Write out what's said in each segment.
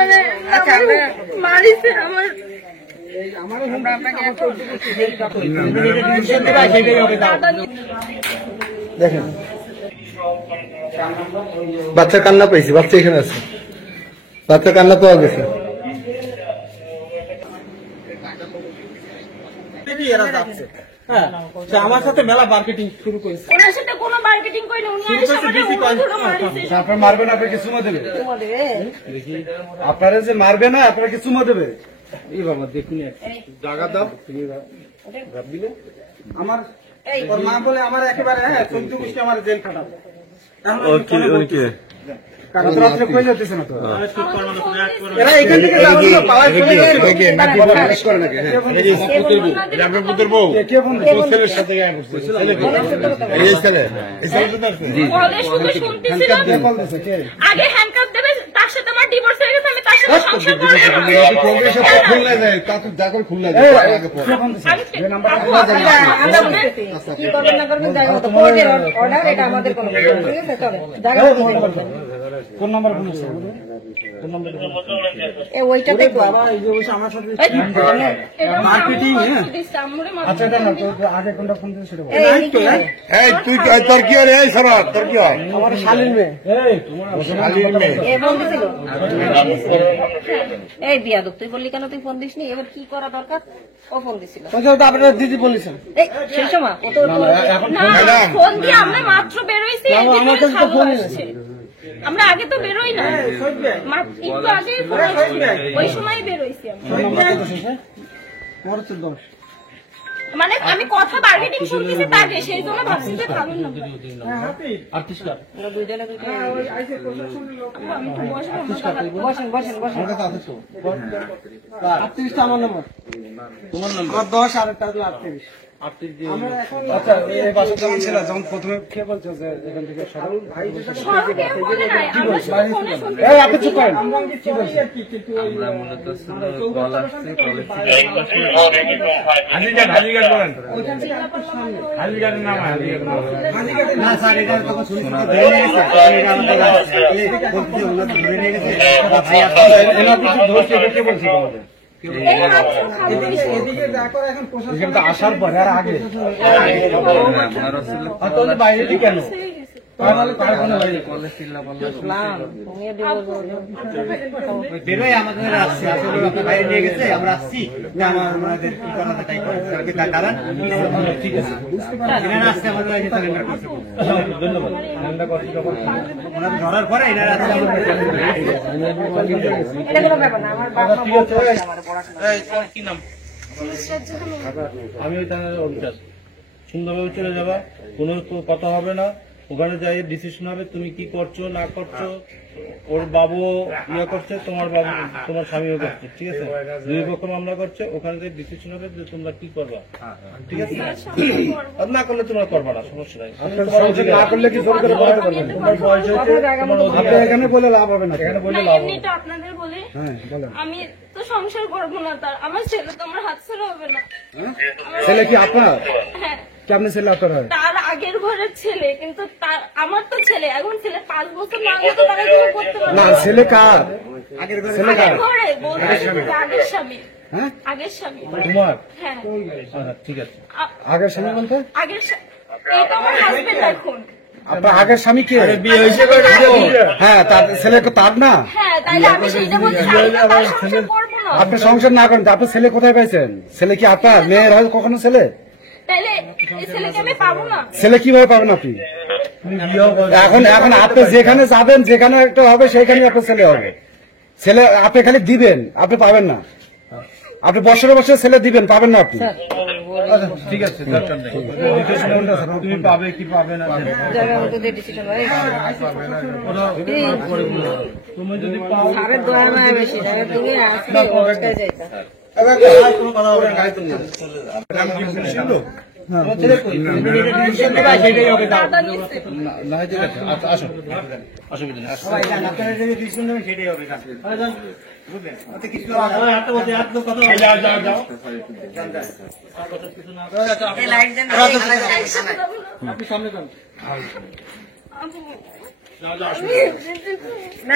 মানে মারিছে আমার দেখেন বাচ্চা কান্না পেয়েছি, বাচ্চা এখানে আছে, বাচ্চা কান্না পাওয়া গেছে। আমার সাথে মেলা মার্কেটিং শুরু করেছে, ওনার সাথে কোনো মার্কেটিং করিনি, উনি এসে আমাকে উড়ো মারিছে। আপনার মারবে না, আপনাকে চুমা দেবে, আপনারা যে মারবে না আপনাকে চুমা দেবে। এই বাবা দেখুন জায়গা দাও, দিলে আমার ওর মা বলে আমার একেবারে হ্যাঁ চলতে বসে আমার জেল খাটাবে। এরা এখান থেকে পাওয়ার আগে হ্যান্ডকাপ দেবে, তার সাথে আমার ডিভোর্স হয়ে গেছে, আমি তার সাথে সংসার করব কোন নাম্বার ওইটা দেখো আমার সাথে মার্কেটিং। আচ্ছা আগে কোনটা ফোন দিয়েছে সেটা তুই তোর কি হয় সরব, তোর কি হয়? আমার শালীন মেয়ে। এই বিয়াদব, তুই বললি কেন তুই ফোন দিসনি? এবার কি করা দরকার? ও ফোন দিছিল আপনার দিদি বলেছেন সেই সময় ফোন দিয়ে আমরা মাত্র বেরোইছি, আমরা আগে তো বেরোই না, একটু আগে ওই সময় বেরোইছি মানে আমি কথা মার্কেটিং শুনতেছি তাকে, সেই জন্য ভাবছি যে খাবেন না। আমার নম্বর তোমার নম্বর 10 আর একটা 38। আচ্ছা এই বাসা যখন ছিল, যখন প্রথমে কে বলছো যে এখান থেকে আপনি চুপ করেন, কি বলছেন? না স্যার এটা তখন শুনি আসার পরে আর আগে বাইরে কেন বেরোয় আমাদের আসছে, বাইরে নিয়ে গেছে, আমরা আসছি আমাদের কি করা তাই কারণ ঠিক আছে আসছে আমাদের ধন্যবাদ ওনাদের ধরার পরে এনারা কি নাম? আমি ওই থানার অফিসার। সুন্দরভাবে চলে যাবা, কোনো কথা হবে না, ওখানে যাই ডিসিশন হবে তুমি কি করছো না করছো। ওর বাবু ইয়ে করছে, তোমার বাবু তোমার স্বামীও করছে, ঠিক আছে? দুই পক্ষ মামলা করছে, ওখানে যাই ডিসিশন হবে যে তোমরা কি করবা, ঠিক আছে? না করলে তোমরা করবা না, সমস্যা নাই। না করলে কি জোর করে বয়স হয়েছে, এখানে বলে লাভ হবে না, এখানে বলে লাভ হবে না। আপনাদের বলে আমি তো সংসার করবো না, তার আমার ছেলে তো আমার হাত ছাড়া হবে না। ছেলে কি আপনার? হ্যাঁ কেমন ছেলে আপনার হয়? তার আগের ঘরের ছেলে, কিন্তু আমার তো ছেলে, এখন ছেলে 5 বছর না হলে তো তারা কিছু করতে পারবে না। ছেলে কার? আগের ছেলে কার? আগের স্বামী। হ্যাঁ আগের স্বামী তোমার? হ্যাঁ ঠিক আছে। আগের স্বামী বলতে আগের এই তো আমার হাজবেন্ড এখন। আপনার আগের স্বামী কে? বিয়ে হয়েছে? হ্যাঁ তার ছেলে তার না। হ্যাঁ তাইলে আমি সেইটা বলছি, সংসার করবো না। আপনি সংসার না করেন, আপনার ছেলে কোথায় পাইছেন? ছেলে কি আপনার মেয়ের হয় কখনো ছেলে? তাইলে এই ছেলেকে আমি পাবো না। ছেলে কিভাবে পাবেন আপনি? এখন এখন আপনি যেখানে যাবেন, যেখানে একটা হবে সেখানে আপনার ছেলে হবে। ছেলে আপনি খালি দিবেন, আপনি পাবেন না। আপনি বছরে বছরে ছেলে দিবেন, পাবেন না আপনি। ঠিক আছে, তুমি পাবে কি পাবে না, তুমি যদি পাও সামনে না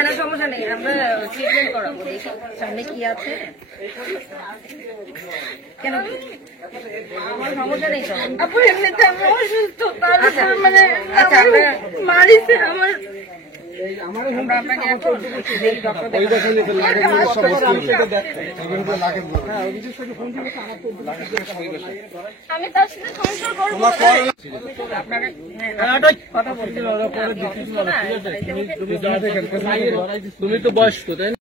না সমস্যা নেই, আমরা ট্রিটমেন্ট করাবো, দেখি সামনে কি আছে। কেন আমার সমস্যা নেই তো? আপু এমনিতে আমি অসুস্থ, তার আচ্ছা। উপর মানে আচ্ছা, আমার আমরা- মারিছে আমার। আমরা আপনাকে এখন যেই ডক্টর দেখাবো। আমি তার সাথে সংসার করবো। আপনাকে কথা বলতে তুমি তো বয়স্ক তাই না?